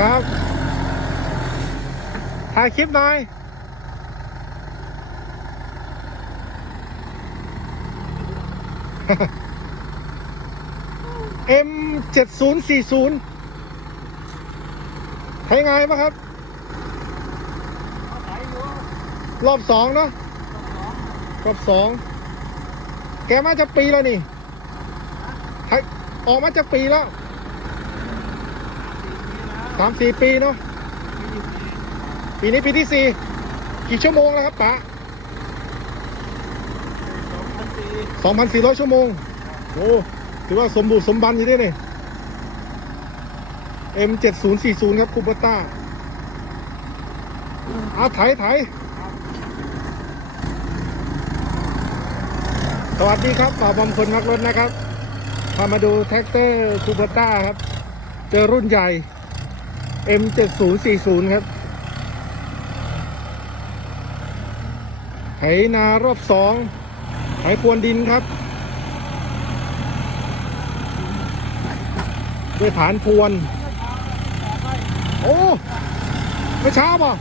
ครับถ่ายคลิปหน่อย M 7 0 4 0ใช้ไงบ้างครับ รอบสองเนาะรอบสอง แกมาจะปีแล้วนี่ออกมาจะปีแล้ว สามสี่ปีเนาะปีนี้ปีที่สี่กี่ชั่วโมงแล้วครับป๋าสองพันสี่ร้อยชั่วโมงโอ้ถือว่าสมบูรณ์สมบันอยู่ด้วยเนี่ M 7 0 4 0ครับคูเปอร์ต้าอาไถไถสวัสดีครับป่าบอมคนนักรถนะครับพามาดูแท็กเตอร์คูเปอร์ต้าครับ เจอรุ่นใหญ่ M 7 0 4 0 ครับไถนารอบสองไถพรวนดินครับ ด้วยฐานพรวน โอ้ไม่เช้าป่ะ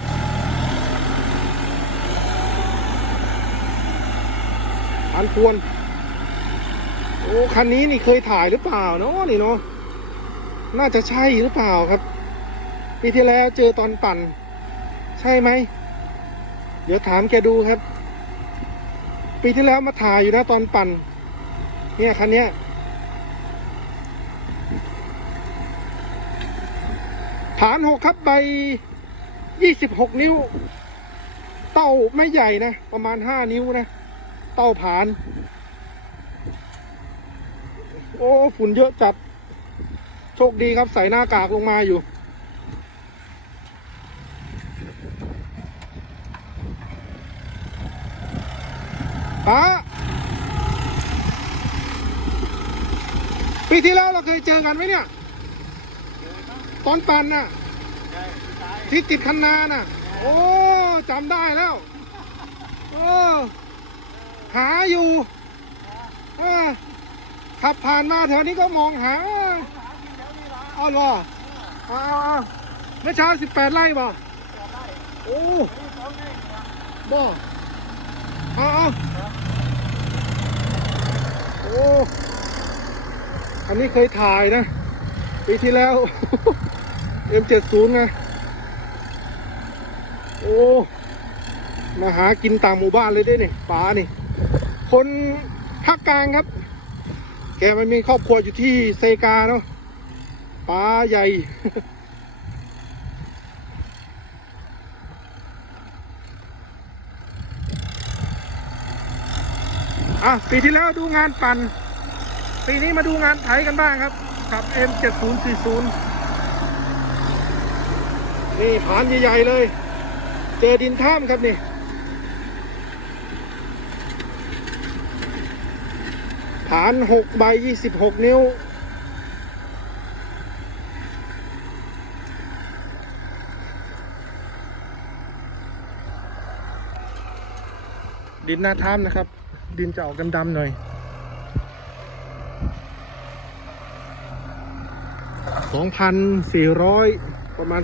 ฐานพรวน โอ้ คันนี้นี่เคยถ่ายหรือเปล่าเนาะนี่เนาะน่าจะใช่หรือเปล่าครับ ปีที่แล้วเจอตอนปั่น ใช่ไหม เดี๋ยวถามแกดูครับ ปีที่แล้วมาถ่ายอยู่นะตอนปั่น เนี่ยคันเนี้ยฐานหกครับใบยี่สิบหกนิ้ว เต้าไม่ใหญ่นะ ประมาณห้านิ้วนะ เต้าผาน โอ้ ฝุ่นเยอะจัด โชคดีครับใส่หน้ากากลงมาอยู่ ป้าปีที่แล้วเราเคยเจอกันไหมเนี่ย ตอนปั่นน่ะที่ติดคันนาน่ะ โอ้จำได้แล้วโอ้หาอยู่ขับผ่านมาแถวนี้ก็มองหาอ้าหรออ้าวอ้าเมื่อเช้าสิบแปดไร่บ่โอ้บ่ อ้าวอ้าโอ้ อันนี้เคยถ่ายนะปีที่แล้ว M70 นะโอ้ มาหากินตามหมู่บ้านเลยได้เนี่ยป๋านี่ คนภาคกลางครับ แกมันมีครอบครัวอยู่ที่เซกาเนาะป๋าใหญ่ อะปีที่แล้วดูงานปั่น ปีนี้มาดูงานไถกันบ้างครับกับ M7040 นี่ผานใหญ่ๆเลย เจอดินท่ามครับนี่ฐาน6ใบ 26 นิ้ว ดินหน้าถ้ำนะครับ ดินจะออกดำๆหน่อย2,400ประมาณ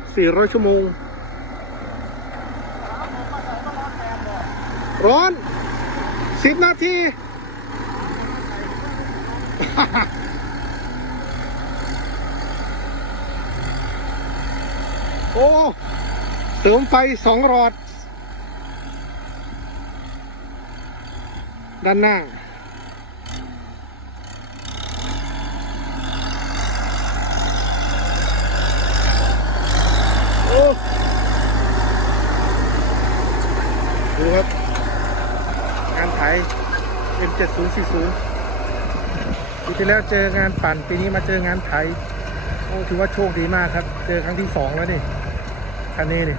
2,400ชั่วโมง ร้อน10นาทีโอ้เสริมไฟสองหลอด ด้านหน้า โอ้ดูครับงานไถ M7040 ปีที่แล้วเจองานปั่น ปีนี้มาเจองานไถ โอ้ ถือว่าโชคดีมากครับ เจอครั้งที่สองแล้วนี่ คันนี้นี่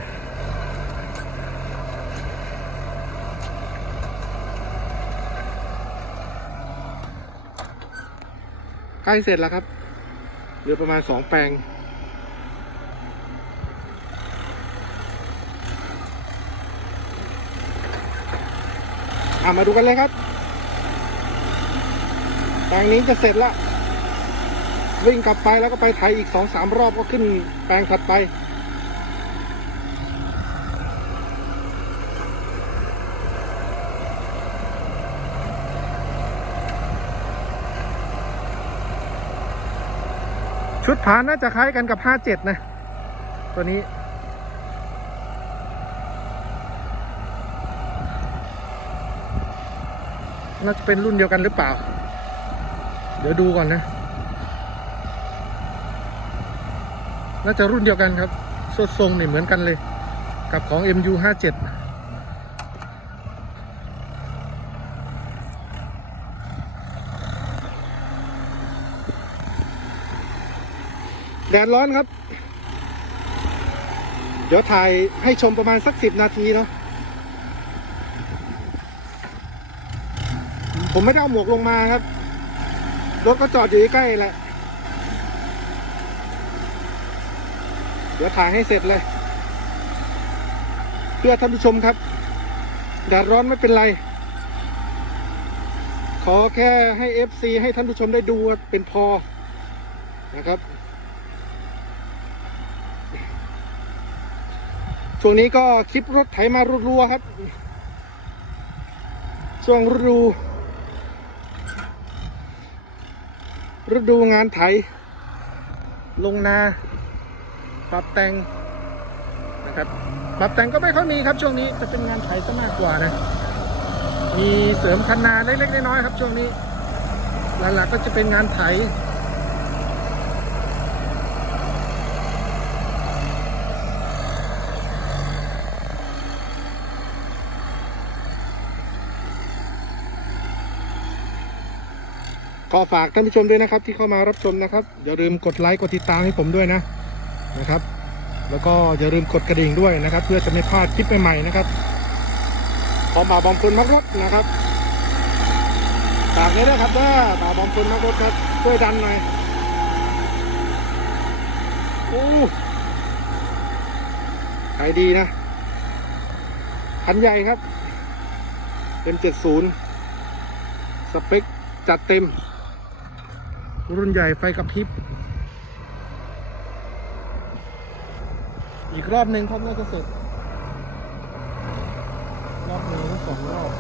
ใกล้เสร็จแล้วครับเหลือประมาณสองแปลง อะมาดูกันเลยครับ แปลงนี้จะเสร็จละวิ่งกลับไปแล้วก็ไปไถอีกสองสามรอบก็ขึ้นแปลงถัดไป ชุดผานน่าจะคล้ายกันกับ 57 นะ ตัวนี้ น่าจะเป็นรุ่นเดียวกันหรือเปล่า เดี๋ยวดูก่อนนะ น่าจะรุ่นเดียวกันครับสดทรงนี่เหมือนกันเลย กับของ MU 57 แดดร้อนครับ เดี๋ยวถ่ายให้ชมประมาณสักสิบนาทีเนาะผมไม่ได้เอาหมวกลงมาครับ รถก็จอดอยู่ใกล้แหละ เดี๋ยวถ่ายให้เสร็จเลย เพื่อท่านผู้ชมครับ แดดร้อนไม่เป็นไร ขอแค่ให้ FC ให้ท่านผู้ชมได้ดูเป็นพอนะครับ ช่วงนี้ก็คลิปรถไถมารัวๆครับ ช่วงฤดูฤดูงานไถ ลงนาปรับแต่งนะครับปรับแต่งก็ไม่ค่อยมีครับช่วงนี้จะเป็นงานไถซะมากกว่านะมีเสริมคันนาเล็กๆน้อยๆครับ ช่วงนี้หลักๆก็จะเป็นงานไถ ก็ฝากท่านผู้ชมด้วยนะครับ ที่เข้ามารับชมนะครับ อย่าลืมกดไลค์กดติดตามให้ผมด้วยนะนะครับ แล้วก็อย่าลืมกดกระดิ่งด้วยนะครับ เพื่อจะไม่พลาดคลิปใหม่ๆนะครับขอบาบอมคุณมักรถนะครับฝากนี้ด้วยครับว่าบาบอมคุณมักรถครับช่วยดันหน่อยโอ้ขายดีนะคันใหญ่ครับเป็นเจ็ดศูนย์สเปคจัดเต็ม รุ่นใหญ่ไฟกระพริบ อีกรอบหนึ่งครับน่าจะเสร็จ รอบนึ่งหรือสองรอบ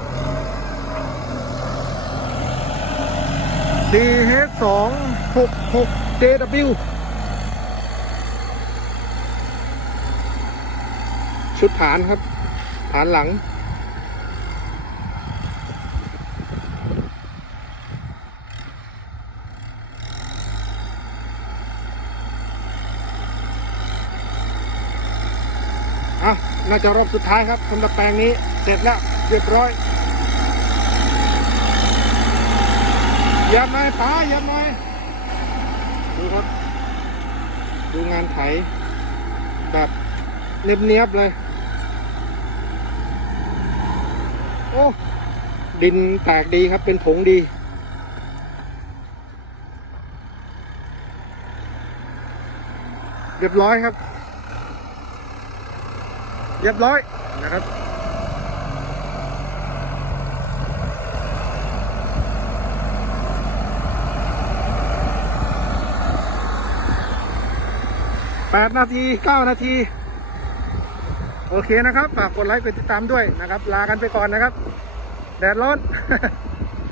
DH สองหกหก JW ชุดฐานครับ ฐานหลัง อะ น่าจะรอบสุดท้ายครับสำหรับแปลงนี้เสร็จแล้วเรียบร้อยอย่ามาป้าอย่ามาดูครับ ดูงานไถแบบเนียบๆเลย โอ้ ดินแตกดีครับเป็นผงดีเรียบร้อยครับ เรียบร้อยนะครับแปดนาทีเก้านาที โอเคนะครับ ฝากกดไลค์กดติดตามด้วยนะครับ ลากันไปก่อนนะครับ แดดร้อน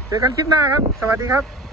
เจอกันคลิปหน้าครับ สวัสดีครับ